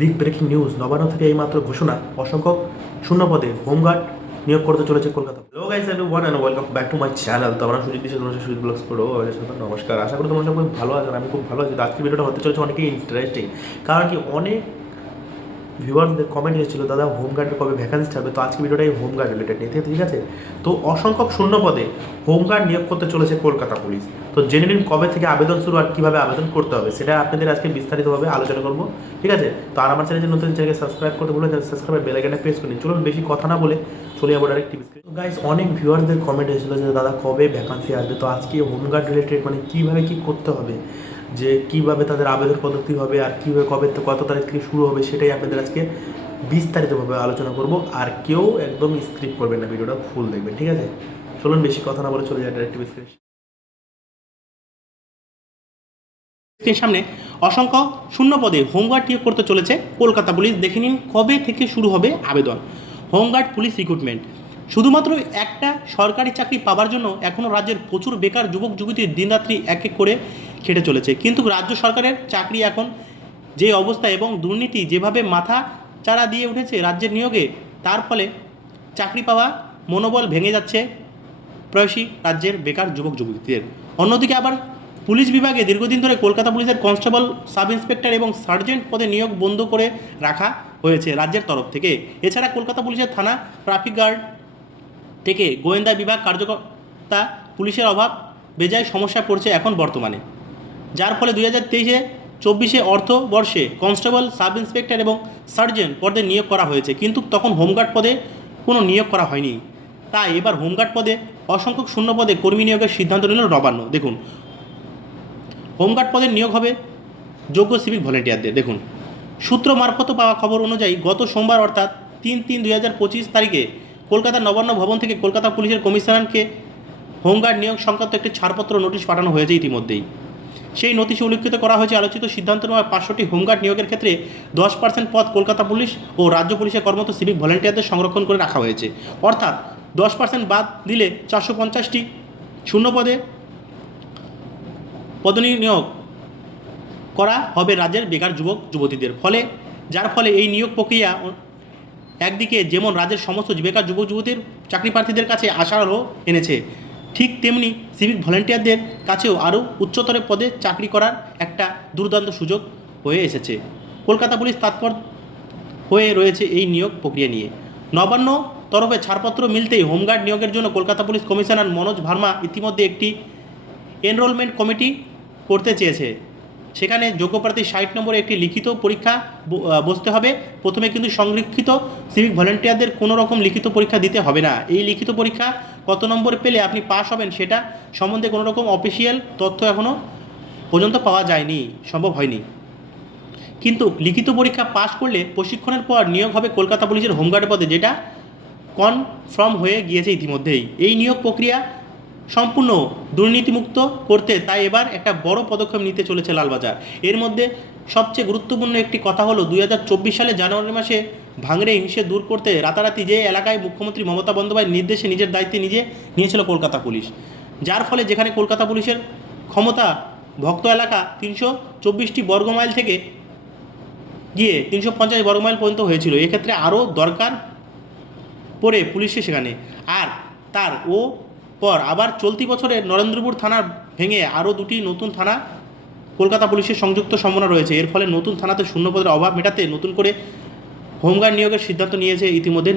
Big breaking news Nabanna থেকে এইমাত্র ঘোষণা অসংখ্য শূন্য পদে হোমগার্ড নিয়োগ করতে চলেছে Kolkata. Hello guys everyone and welcome back to my channel. তো আমরা সুজিত দিশে তোমার সুজিত ব্লগস করো নমস্কার। আশা করি তোমরা সবাই ভালো আছো, আমি খুব ভালো আছি। তো আজকের ভিডিওটা হতে চলেছে অনেকেই ইন্টারেস্টিং, কারণ কি অনেক ভিউয়ার্সদের কমেন্ট এসেছিল দাদা হোমগার্ডে কবে ভ্যাকান্সি ছাড়বে। তো আজকে ভিডিওটা এই হোমগার্ড রিলেটেড নিয়ে, ঠিক আছে? তো অসংখ্য শূন্য পদে হোমগার্ড নিয়োগ করতে চলেছে কলকাতা পুলিশ। তো জেনে নিন কবে থেকে আবেদন শুরু আর কীভাবে আবেদন করতে হবে, সেটা আপনাদের আজকে বিস্তারিতভাবে আলোচনা করবো, ঠিক আছে? তো আর আমার চ্যানেলে নতুন চ্যানেলকে সাবস্ক্রাইব করতে ভুলে সাবস্ক্রাইব বেল আইকনটা প্রেস করে নিন। চলুন বেশি কথা না বলে চলে যাবো ডাইরেক্ট টিভি স্ক্রিন। গাইস অনেক ভিউয়ারদের কমেন্ট এসেছিল যে দাদা কবে ভ্যাকান্সি আসবে। তো আজকে হোমগার্ড রিলেটেড মানে কীভাবে কী করতে হবে, যে কীভাবে তাদের আবেদন পদ্ধতি হবে আর কীভাবে কবে কত তারিখ থেকে শুরু হবে, সেটাই আপনাদের আজকে বিস্তারিতভাবে আলোচনা করব। আর কেউ একদম স্ক্রিপ্ট করবেন না, ভিডিওটা ফুল দেখবেন, ঠিক আছে? চলুন বেশি কথা না বলে চলে যায় ডাইরেক্ট টিভি স্ক্রিন। সামনে অসংখ্য শূন্য পদে হোমগার্ড নিয়োগ করতে চলেছে কলকাতা পুলিশ। দেখে নিন কবে থেকে শুরু হবে আবেদন। হোমগার্ড পুলিশ রিক্রুটমেন্ট শুধুমাত্র একটা সরকারি চাকরি পাওয়ার জন্য এখনও রাজ্যের প্রচুর বেকার যুবক যুবতীর দিনরাত্রি এক এক করে খেটে চলেছে, কিন্তু রাজ্য সরকারের চাকরি এখন যে অবস্থা এবং দুর্নীতি যেভাবে মাথা চারা দিয়ে উঠেছে রাজ্যের নিয়োগে, তার ফলে চাকরি পাওয়া মনোবল ভেঙে যাচ্ছে প্রয়াসী রাজ্যের বেকার যুবক যুবতীদের। অন্যদিকে আবার পুলিশ বিভাগে দীর্ঘদিন ধরে কলকাতা পুলিশের কনস্টেবল, সাব ইন্সপেক্টর এবং সার্জেন্ট পদে নিয়োগ বন্ধ করে রাখা হয়েছে রাজ্যের তরফ থেকে। এছাড়া কলকাতা পুলিশের থানা, ট্রাফিক গার্ড থেকে গোয়েন্দা বিভাগ কার্যকর্তা পুলিশের অভাব বেজায় সমস্যায় পড়ছে এখন বর্তমানে, যার ফলে 2023-24 অর্থবর্ষে কনস্টেবল, সাব ইন্সপেক্টর এবং সার্জেন্ট পদে নিয়োগ করা হয়েছে, কিন্তু তখন হোমগার্ড পদে কোনো নিয়োগ করা হয়নি। তাই এবার হোমগার্ড পদে অসংখ্য শূন্য পদে কর্মী নিয়োগের সিদ্ধান্ত নিল নবান্ন। দেখুন, হোমগার্ড পদের নিয়োগ হবে যোগ্য সিভিক ভলেন্টিয়ারদের। দেখুন, সূত্র মারফত পাওয়া খবর অনুযায়ী গত সোমবার অর্থাৎ 3/3/2025 তারিখে কলকাতার নবান্ন ভবন থেকে কলকাতা পুলিশের কমিশনারকে হোমগার্ড নিয়োগ সংক্রান্ত একটি ছাড়পত্র নোটিশ পাঠানো হয়েছে ইতিমধ্যেই। সেই নোটিশে উল্লেখিত করা হয়েছে আলোচিত সিদ্ধান্ত নেওয়া 500টি হোমগার্ড নিয়োগের ক্ষেত্রে 10% পদ কলকাতা পুলিশ ও রাজ্য পুলিশে কর্মরত সিভিক ভলেন্টিয়ারদের সংরক্ষণ করে রাখা হয়েছে। অর্থাৎ 10% বাদ দিলে 450টি শূন্য পদে পদনিয়োগ করা হবে রাজ্যের বেকার যুবক যুবতীদের, যার ফলে এই নিয়োগ প্রক্রিয়া একদিকে যেমন রাজ্যের সমস্ত বেকার যুবক যুবতীর চাকরি প্রার্থীদের কাছে আশার আলো এনেছে, ঠিক তেমনি সিভিক ভলেন্টিয়ারদের কাছেও আরও উচ্চতর পদে চাকরি করার একটা দুর্দান্ত সুযোগ হয়ে এসেছে। কলকাতা পুলিশ তৎপর হয়ে রয়েছে এই নিয়োগ প্রক্রিয়া নিয়ে। নবান্ন তরফে ছাড়পত্র মিলতেই হোমগার্ড নিয়োগের জন্য কলকাতা পুলিশ কমিশনার মনোজ ভার্মা ইতিমধ্যে একটি এনরোলমেন্ট কমিটি করতে চেয়েছে। সেখানে যোগ্য প্রার্থী 60 নম্বরে একটি লিখিত পরীক্ষা বসতে হবে। প্রথমে কিন্তু সংরক্ষিত সিভিক ভলেন্টিয়ারদের কোনো রকম লিখিত পরীক্ষা দিতে হবে না। এই লিখিত পরীক্ষা কত নম্বর পেলে আপনি পাস হবেন সেটা সম্বন্ধে কোনো রকম অফিসিয়াল তথ্য এখনও পর্যন্ত পাওয়া যায়নি, সম্ভব হয়নি। কিন্তু লিখিত পরীক্ষা পাস করলে প্রশিক্ষণের পর নিয়োগ হবে কলকাতা পুলিশের হোমগার্ড পদে, যেটা কনফার্ম হয়ে গিয়েছে ইতিমধ্যেই। এই নিয়োগ প্রক্রিয়া সম্পূর্ণ দুর্নীতিমুক্ত করতে তাই এবার একটা বড় পদক্ষেপ নিতে চলেছে লালবাজার। এর মধ্যে সবচেয়ে গুরুত্বপূর্ণ একটি কথা হলো 2024 সালে জানুয়ারি মাসে ভাঙড়ে হিংসে দূর করতে রাতারাতি যে এলাকায় মুখ্যমন্ত্রী মমতা বন্দ্যোপাধ্যায়ের নির্দেশে নিজের দায়িত্বে নিজে নিয়েছিল কলকাতা পুলিশ, যার ফলে যেখানে কলকাতা পুলিশের ক্ষমতা ভক্ত এলাকা 324টি বর্গমাইল থেকে গিয়ে 350 বর্গমাইল পর্যন্ত হয়েছিল। এক্ষেত্রে আরও দরকার পড়ে পুলিশে সেখানে, আর তার পর আবার চলতি বছরের নরেন্দ্রপুর থানার ভেঙে আরও 2টি নতুন থানা কলকাতা পুলিশের সংযুক্ত সম্ভাবনা রয়েছে। এর ফলে নতুন থানাতে শূন্যপদের অভাব মেটাতে নতুন করে হোমগার্ড নিয়োগের সিদ্ধান্ত নিয়েছে ইতিমধ্যে